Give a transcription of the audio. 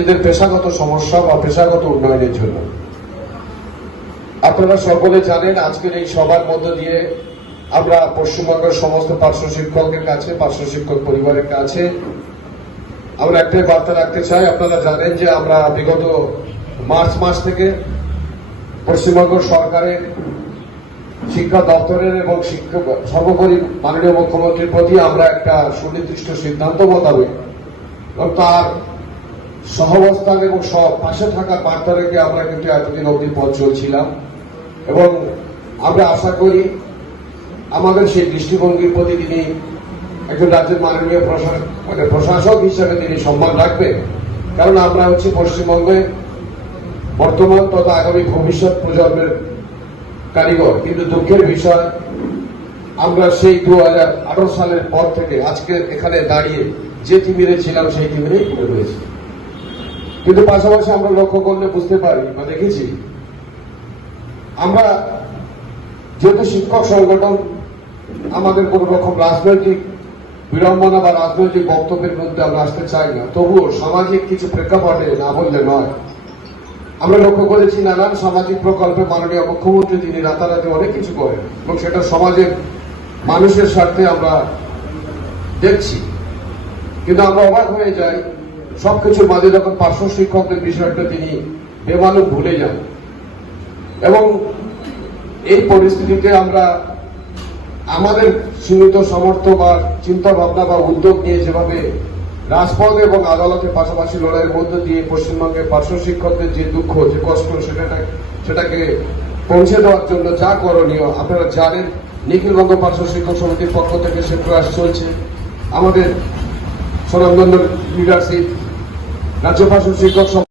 নিজেদের পেশাগত সমস্যা বা পেশাগত উন্নয়নের জন্য। আপনারা সকলে জানেন, আজকের এই সবার মধ্য দিয়ে আমরা পশ্চিমবঙ্গের সমস্ত পার্শ্ব শিক্ষকের কাছে, পার্শ্ব শিক্ষক পরিবারের কাছে আমরা একটাই বার্তা রাখতে চাই। আপনারা জানেন যে আমরা বিগত মার্চ মাস থেকে পশ্চিমবঙ্গ সরকারের শিক্ষা দপ্তরের এবং শিক্ষক সর্বোপরি মাননীয় মুখ্যমন্ত্রীর প্রতি আমরা একটা সুনির্দিষ্ট সিদ্ধান্ত মোতাবেক এবং তার সহবস্থান এবং সব পাশে থাকার বার্তা রেখে আমরা কিন্তু এতদিন অবধি পথ চলছিলাম। এবং আমরা আশা করি আমাদের সেই দৃষ্টিভঙ্গির প্রতি তিনি একজন রাজ্যের মাননীয় মানে প্রশাসক হিসেবে তিনি সম্মান রাখবেন। কারণ আমরা হচ্ছে পশ্চিমবঙ্গে বর্তমান তথা আগামী ভবিষ্যৎ প্রজন্মের কারিগর। কিন্তু দুঃখের বিষয়, আমরা সেই দু হাজার আঠারো সালের পর থেকে আজকে এখানে দাঁড়িয়ে যে তিমিরে ছিলাম, সেই তিমিরেই পড়ে রয়েছে কিন্তু পাশাপাশি আমরা লক্ষ্য করলে বুঝতে পারি বা দেখেছি, আমরা যেহেতু শিক্ষক সংগঠন, আমাদের কোন রকম রাজনৈতিক বিড়ম্বনা বা রাজনৈতিক বক্তব্যের মধ্যে আমরা আসতে চাই না। তবুও সামাজিক কিছু প্রেক্ষাপটে না বললে নয়। আমরা লক্ষ্য করেছি নানান সামাজিক প্রকল্পে মাননীয় মুখ্যমন্ত্রী তিনি রাতারাতি অনেক কিছু করেন এবং সেটা সমাজের মানুষের স্বার্থে আমরা দেখছি। কিন্তু আমরা অবাক হয়ে যাই সবকিছুর মাঝে যখন পার্শ্ব শিক্ষকদের বিষয়টা তিনি বেমালুম ভুলে যান। এবং এই পরিস্থিতিতে আমরা আমাদের সীমিত সামর্থ্য বা চিন্তা ভাবনা বা উদ্যোগ নিয়ে যেভাবে রাজপথ এবং আদালতের পাশাপাশি লড়াইয়ের মধ্য দিয়ে পশ্চিমবঙ্গের পার্শ্ব শিক্ষকদের যে দুঃখ, যে কষ্ট সেটা সেটাকে পৌঁছে দেওয়ার জন্য যা করণীয়, আপনারা জানেন নিখিলবঙ্গ পার্শ্ব শিক্ষক সমিতির পক্ষ থেকে সে প্রয়াস চলছে। আমাদের স্বনামধন্য লিডারশিপ রাজ্য পার্শ্ব শিক্ষক